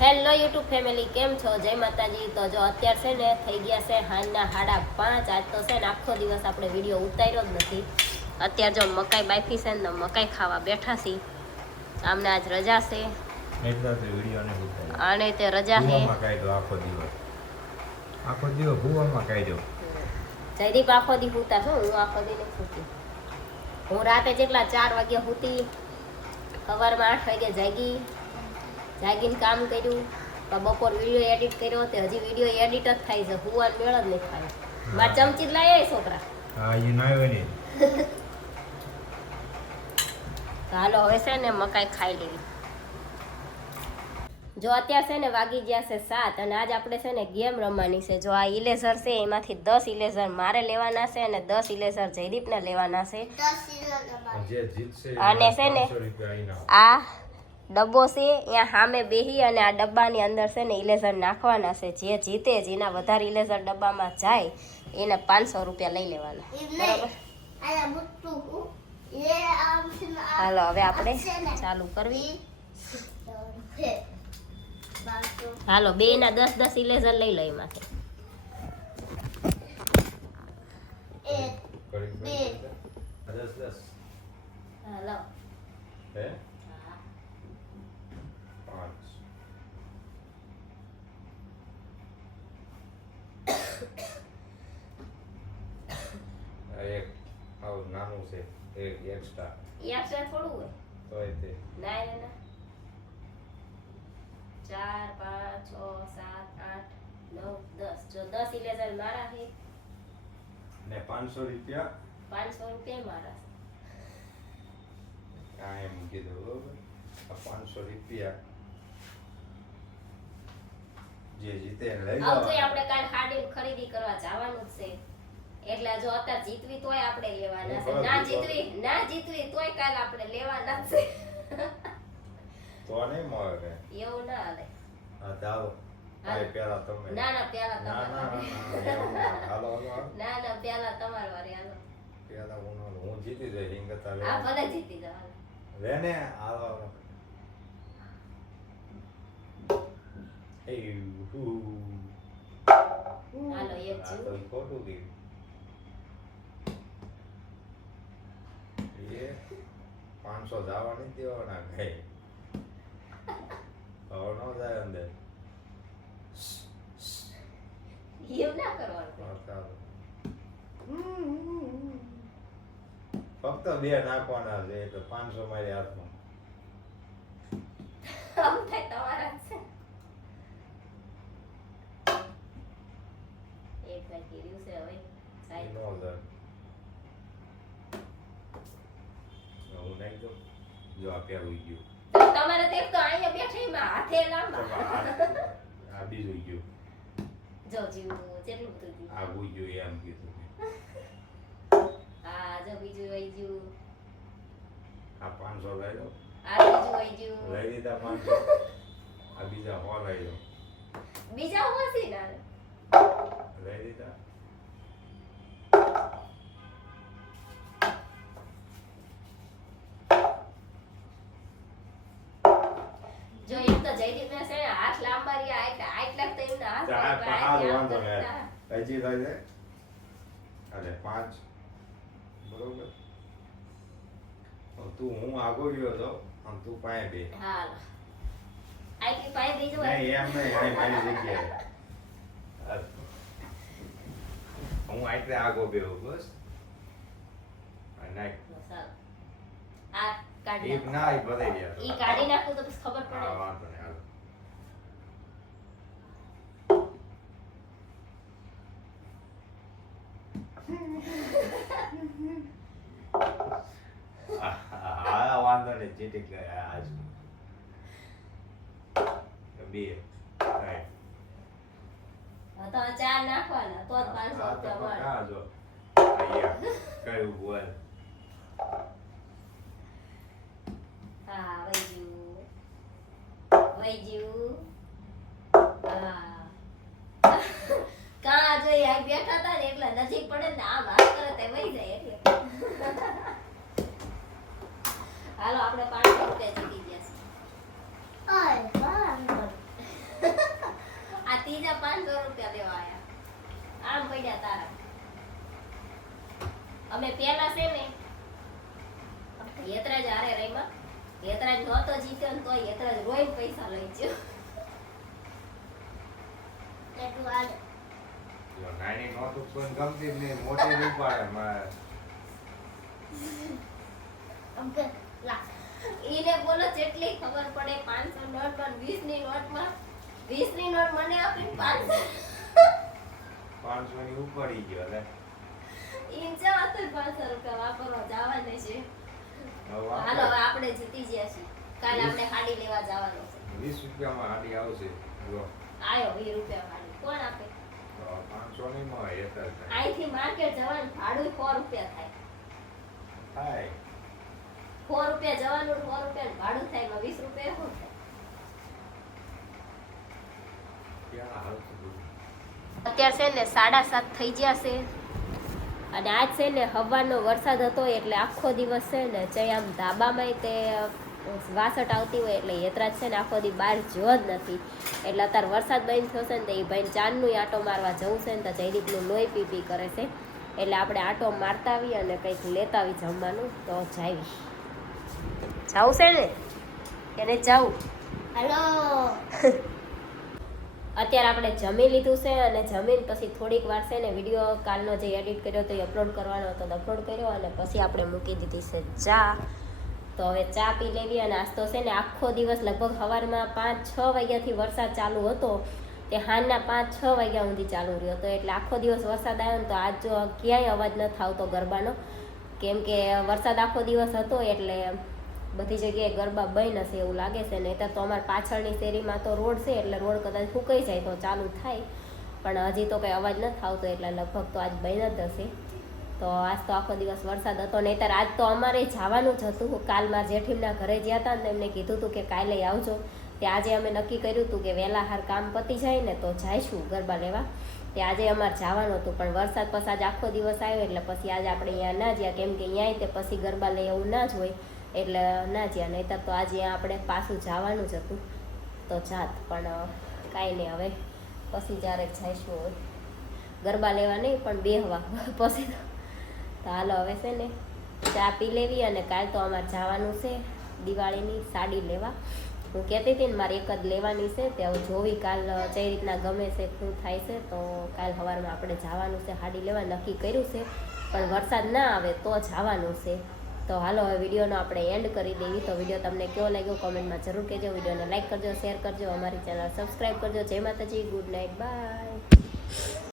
Hello YouTube family, કેમ છો? જય માતાજી. તો જો અત્યારે છે ને થઈ ગયા છે હાંજના 5:30. આજ તો છે ને આખો દિવસ આપણે વિડીયો ઉતાર્યો જ નથી. અત્યારે જો મકાઈ બાફી છે ને મકાઈ ખાવા બેઠા છીએ. આમને આજ રજા છે અને તે રજા છે. આખો દિવસ ભૂવામાં કાઢ્યો. જયદીપ આખો દી સૂતા છો, હું આખો દી નથી સૂતી. હું રાતે જેટલા 4 વાગ્યા સૂતી, સવારમાં 8 વાગે જાગીને કામ કર્યું. બપોર વિડીયો એડિટ કર્યો તે હજી વિડીયો એડિટ જ થાય છે, હુવાનો મેળ જ નહીં થાય. માર ચમચી જ લાયા છોકરા. હા, એ ના આવે ને. હાલો હવે છે ને મકાઈ ખાઈ લેવી. જો અત્યારે છે ને વાગી ગયા છે 7 અને આજ આપણે છે ને ગેમ રમવાની છે. જો આ ઇલેઝર છે એમાંથી 10 ઇલેઝર મારે લેવાના છે અને 10 ઇલેઝર જયદીપને લેવાના છે. અને છે ને આ ડબ્બો છે અહીંયા સામે બેહી અને આ ડબ્બાની અંદર છે ને ઇલેઝર નાખવાના છે. જે જીતે જેના વધારે ઇલેઝર ડબ્બામાં જાય એને 500 રૂપિયા લઈ લેવાના. બરાબર? હાલો હવે આપણે ચાલુ કરવી. હાલો બે ના 10 ઇલેઝર લઈ લો એમાંથી. 10 હાલો હે 5 એક આવું નાનું છે, એક એક્સ્ટ્રા થોડું હોય તોય તે ના ના 4 5 6 7 8 9 10. જો 10 ઇલેઝર મારા છે ને 500 રૂપિયા 500 રૂપિયા મારા છે. આ એમ કીધું બરોબર. આ 500 રૂપિયા જે જીતે એને લઈ આવું તો જવાના. આપણે કાલ હાડી ખરીદી કરવા જવાનું જ છે, એટલે જો અત્યારે જીતવી તોય આપણે લેવાના છે, ના જીતવી તોય કાલ આપણે લેવાના જ છે. તો નહીં મળે એવું ના હાલે. હા જાઓ પેલા તમે ના પેલા ના તમારે. હાલો ના પેલા તમારે વારી હાલો. પેલા હું જીતી જઈશ હિંગતા હા ભલે જીતી જવાનું. લેને હાલો એ હાલો એક આ તો ખોટું ગયું. એ 500 જવા નહીં દેવાના કઈ હવે ન જાય અંદર. એવું ના કરવાનું. ચાલો ફક્ત 2 નાખવાના છે એટલે 500 મારી હાથમાં. આમ થાય તમારા જ છે. એક વાગી રહ્યું છે હવે. સાહેબ નો જાય હું નાખી દઉં. જો આ પેલું ગયું. તમારે તો એક તો અહીંયા બેઠા એમાં હાથે લાંબા. આ બીજું ગયું. જો જીવું કેટલું બધું જીવું. આ ગુઈ ગયું એમ કીધું. હા જો બીજું વહી ગયું. આ 500 લઈ લો. આ બીજું વહી ગયું. લઈ લીધા 500. આ બીજા 100 લઈ લો. બીજા હોસી ના લઈ લીધા. જો એક તો જયદીપ ને છે ને હાથ લાંબા રહ્યા આટલા તો એમના હાથ વાંધો નહીં. હજી લઈ લે. અરે 5 બરોબર. તું હું આગો ગયો તો અને તું પાસે બે. હાલ આટલી પાઈ બીજું નહીં એમ નહીં અહીં મારી જગ્યાએ હું આટલે આગો બેહો બસ. આ નાખ. આ કાઢી એક ના ઈ બધાઈ ગયા. ઈ કાઢી નાખું તો પછી ખબર હા પડે. વાંધો નહીં હાલો. હા વાંધો નહીં ચીટી ગયા આજ 2 રાઈટ. તો 4 નાખવાના તો જ 500 રૂપિયા મળે. હા જો અહીંયા કયું બોલ. હા વહી ગયું. હા કા જો આ બેઠા હતા ને એટલે નજીક પડે ને આમ હાથ કરે તે વહી જાય એટલે. હાલો આપણે 500 રૂપિયા જીતી ગયા છે. બીજા 500 રૂપિયા દેવા આયા. આમ પડ્યા તારા. અમે પેલા છે ને યતરાજ હારે રહીમાં. યતરાજ નહોતો જીત્યો ને તોય યતરાજ રોઈને પૈસા લઈ ગયો. એટલું હાલે. જો નાની નોટ પણ ગમતી જ નહીં, મોટી ઉપાડે મારે. ઈને બોલો જેટલી ખબર પડે 500 નોટ માં 20 ની નોટમાં 20 ની નોટ મને આપીને 500 ની ઉપાડી ગયો લે. ઈન જવા તો 500 રૂપિયા વાપરવા જવાને છે. હાલો હવે આપણે જીતી ગયા છીએ. કાલ આપણે હાડી લેવા જવાનું છે. 20 રૂપિયામાં હાડી આવશે. જો આયો 20 રૂપિયા હાડી કોણ આપે? 500 ની માં એક જ થાય. અહીંથી માર્કેટ જવાનું ભાડું 4 રૂપિયા થાય. થાય 4 રૂપિયા જવાનું 4 રૂપિયા ભાડું થાય એમાં 20 રૂપિયા શું થાય? ક્યાં હાલતું બધું. અત્યારે છે ને 7:30 થઈ ગયા છે અને આજ છે ને હવાનો વરસાદ હતો એટલે આખો દિવસ છે ને ચઈ આમ ધાબામાં તે વાસટ આવતી હોય એટલે યતરાજ છે ને આખો દી બહાર જો જ નથી. એટલે અત્યારે વરસાદ બંધ થયો છે ને તો એ ભાઈને ચાંદનું આટો મારવા જવું છે ને તો જયદીપનું લોહી પી કરે છે એટલે આપણે આટો મારતા આવી અને કંઈક લેતા આવી જમવાનું તો જાવી. જાવું છે ને એને જાવું. હાલો અત્યારે આપણે જમી લીધું છે અને જમીન પછી થોડીક વાર છે ને વિડીયો કાલનો જે એડિટ કર્યો તો એ અપલોડ કરવાનો હતો તો અપલોડ કર્યો અને પછી આપણે મૂકી દીધી છે ચા. તો હવે ચા પી લેવી અને આજ તો છે ને આખો દિવસ લગભગ સવારમાં 5-6 વાગ્યાથી વરસાદ ચાલુ હતો તે સાંજના 5-6 વાગ્યા સુધી ચાલુ રહ્યો હતો એટલે આખો દિવસ વરસાદ આવ્યો ને તો આજ જો ક્યાંય અવાજ ન આવતો ગરબાનો કેમ કે વરસાદ આખો દિવસ હતો એટલે બધી જગ્યાએ ગરબા બંધ હશે એવું લાગે છે. નહીંતર તો અમારા પાછળની શેરીમાં તો રોડ છે એટલે રોડ કદાચ ફૂંકાઈ જાય તો ચાલુ થાય પણ હજી તો કંઈ અવાજ નથી આવતો એટલે લગભગ તો આજ બંધ જ હશે. તો આજ તો આખો દિવસ વરસાદ હતો. નહીંતર આજ તો અમારે જવાનું જ હતું. કાલ મારા જેઠીમના ઘરે ગયા હતા ને એમને કીધું હતું કે કાલે આવજો. તે આજે અમે નક્કી કર્યું હતું કે વહેલા હાર કામ પતી જાય ને તો જઈશું ગરબા લેવા. તે આજે અમારે જવાનું હતું પણ વરસાદ પછી આજે આખો દિવસ આવ્યો એટલે પછી આજે આપણે અહીંયા ના જ્યાં કેમ કે અહીંયાય તે પછી ગરબા લઈ એવું ના જ હોય એટલે ના જ્યાં. નહીંતર તો આજે આપણે પાછું જવાનું જ હતું તો જાત પણ કાંઈ નહીં હવે પછી જ્યારે જઈશું હોય ગરબા લેવા નહીં પણ બેહવા પછી તો હાલો હવે છે ને ચા પી લેવી અને કાલ તો અમારે જવાનું છે દિવાળીની સાડી લેવા. હું કહેતી હતી ને મારે એક જ લેવાની છે તે હવે જોવી કાલ જે રીતના ગમે છે શું થાય છે તો કાલ સવારમાં આપણે જવાનું છે સાડી લેવા નક્કી કર્યું છે પણ વરસાદ ના આવે તો જવાનું છે. તો હાલો હવે વિડીયોનો આપણે એન્ડ કરી દેવી. તો વિડીયો તમને કેવો લાગ્યો કોમેન્ટમાં જરૂર કહેજો. વિડીયોને લાઈક કરજો, શેર કરજો, અમારી ચેનલ સબસ્ક્રાઈબ કરજો. જય માતાજી, ગુડ નાઇટ, બાય.